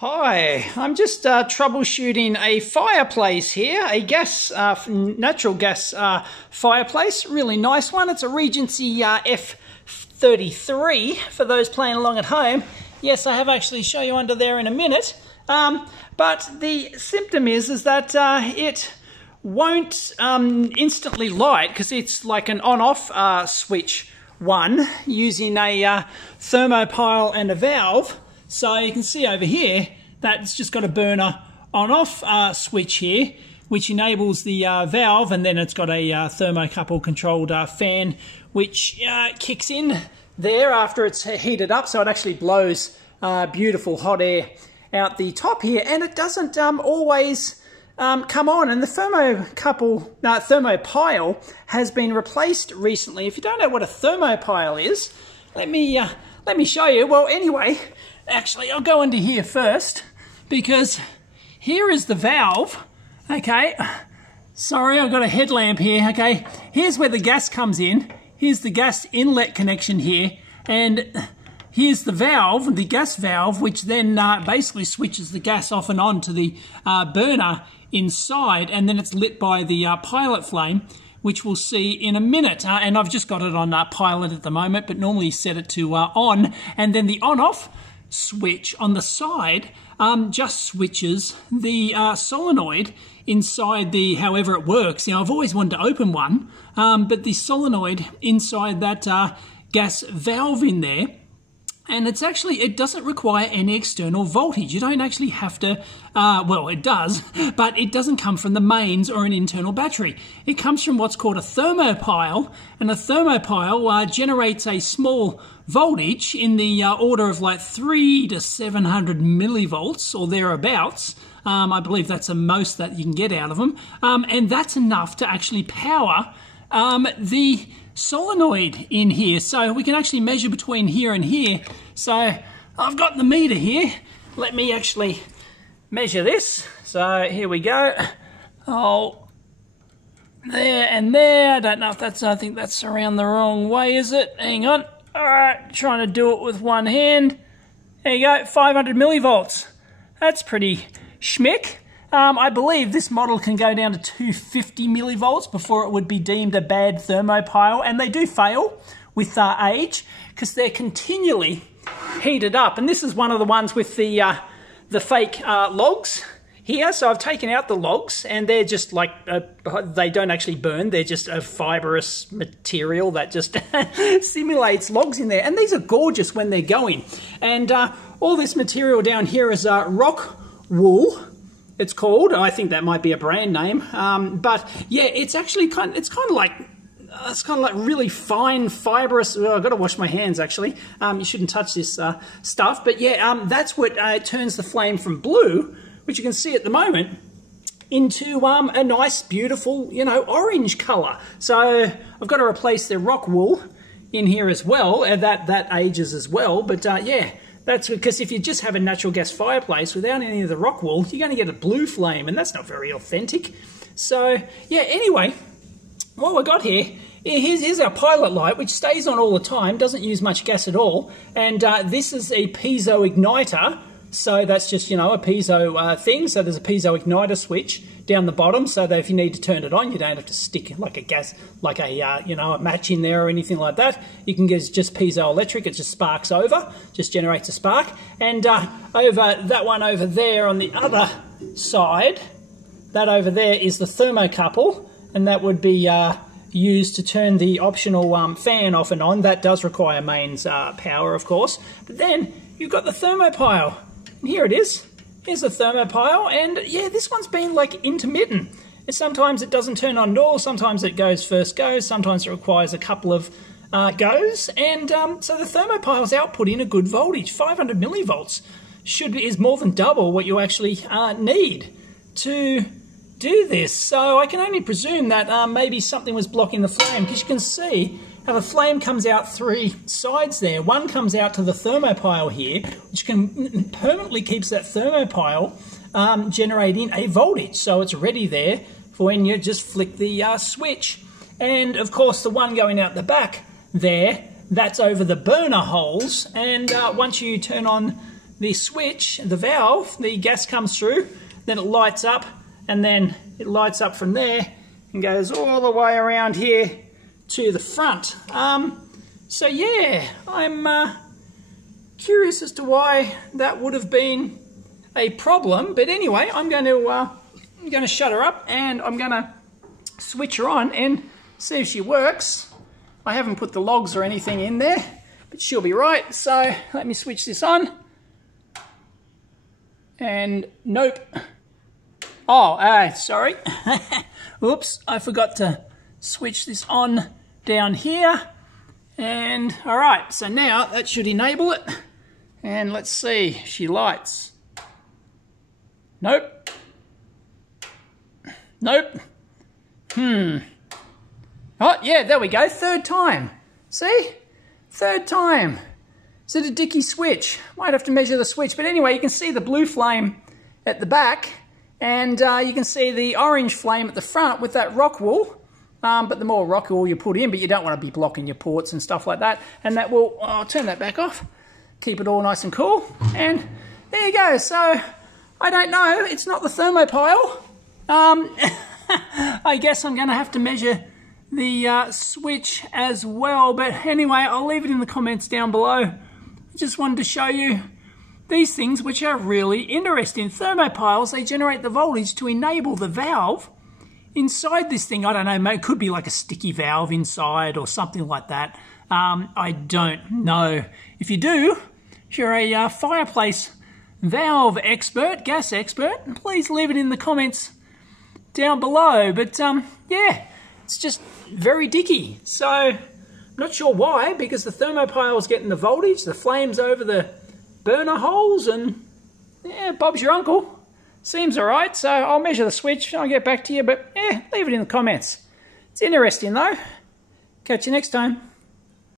Hi, I'm just troubleshooting a fireplace here, a natural gas fireplace, really nice one. It's a Regency F33 for those playing along at home. Yes, I have actually show you under there in a minute. But the symptom is that it won't instantly light because it's like an on-off switch one using a thermopile and a valve. So you can see over here that it's just got a burner on-off switch here, which enables the valve, and then it's got a thermocouple controlled fan, which kicks in there after it's heated up, so it actually blows beautiful hot air out the top here, and it doesn't always come on. And the thermopile has been replaced recently. If you don't know what a thermopile is, let me show you. Well, anyway, actually, I'll go into here first because here is the valve. Okay, sorry, I've got a headlamp here. Okay, here's where the gas comes in. Here's the gas inlet connection here, and here's the valve, the gas valve, which then basically switches the gas off and on to the burner inside, and then it's lit by the pilot flame, which we'll see in a minute. And I've just got it on pilot at the moment, but normally set it to on, and then the on-off switch on the side just switches the solenoid inside the, however it works. Now, I've always wanted to open one, but the solenoid inside that gas valve in there, and it's actually, it doesn't require any external voltage. You don't actually have to, well, it does, but it doesn't come from the mains or an internal battery. It comes from what's called a thermopile, and a thermopile generates a small voltage in the order of like 300 to 700 millivolts or thereabouts. I believe that's the most that you can get out of them. And that's enough to actually power the solenoid in here. So we can actually measure between here and here. So I've got the meter here. Let me actually measure this. So here we go. Oh, there and there. I don't know if that's, I think that's around the wrong way, is it? Hang on. All right, trying to do it with one hand. There you go, 500 millivolts. That's pretty schmick. I believe this model can go down to 250 millivolts before it would be deemed a bad thermopile, and they do fail with age because they're continually heated up. And this is one of the ones with the fake logs here. So I've taken out the logs, and they're just like, they don't actually burn. They're just a fibrous material that just simulates logs in there. And these are gorgeous when they're going. And all this material down here is rock wool, it's called. I think that might be a brand name. But yeah, it's actually it's kind of like really fine fibrous. Oh, I've got to wash my hands actually. You shouldn't touch this stuff. But yeah, that's what turns the flame from blue, which you can see at the moment, into a nice, beautiful, you know, orange colour. So I've got to replace the rock wool in here as well. That ages as well. But yeah, that's because if you just have a natural gas fireplace without any of the rock wool, you're going to get a blue flame, and that's not very authentic. So yeah, anyway, what we got here, here's our pilot light, which stays on all the time, doesn't use much gas at all. And this is a piezo igniter. So that's just, you know, a piezo thing. So there's a piezo igniter switch down the bottom, so that if you need to turn it on, you don't have to stick like a gas, like a you know, a match in there or anything like that. You can get just piezoelectric. It just sparks over, just generates a spark. And over that one over there on the other side, that over there is the thermocouple, and that would be used to turn the optional fan off and on. That does require mains power, of course. But then you've got the thermopile. And here it is. Here's the thermopile, and yeah, this one's been like intermittent. Sometimes it doesn't turn on at all, sometimes it goes first goes, sometimes it requires a couple of goes, and so the thermopile's outputting a good voltage. 500 millivolts is more than double what you actually need to do this. So I can only presume that maybe something was blocking the flame, because you can see how the flame comes out three sides there. One comes out to the thermopile here, which permanently keeps that thermopile generating a voltage. So it's ready there for when you just flick the switch. And of course the one going out the back there, that's over the burner holes. And once you turn on the switch, the valve, the gas comes through, then it lights up, and then it lights up from there and goes all the way around here to the front. So yeah, I'm curious as to why that would have been a problem. But anyway, I'm going to shut her up and I'm going to switch her on and see if she works. I haven't put the logs or anything in there, but she'll be right. So let me switch this on. And nope. Oh, sorry. Oops, I forgot to switch this on down here. And all right, so now that should enable it. And let's see, she lights. Nope. Nope. Oh, yeah, there we go, third time. See? Third time. Is it a dicky switch? Might have to measure the switch. But anyway, you can see the blue flame at the back. And you can see the orange flame at the front with that rock wool. But the more rock wool you put in, but you don't want to be blocking your ports and stuff like that. And that will, I'll turn that back off. Keep it all nice and cool. And there you go. So, I don't know. It's not the thermopile. I guess I'm going to have to measure the switch as well. But anyway, I'll leave it in the comments down below. I just wanted to show you these things, which are really interesting. Thermopiles, they generate the voltage to enable the valve inside this thing. I don't know, it could be like a sticky valve inside or something like that. I don't know. If you do, if you're a fireplace valve expert, gas expert, please leave it in the comments down below. But yeah, it's just very dicky. So I'm not sure why, because the thermopile is getting the voltage, the flames over the burner holes, and yeah, Bob's your uncle. Seems alright, so I'll measure the switch and I'll get back to you, but yeah, leave it in the comments. It's interesting though. Catch you next time.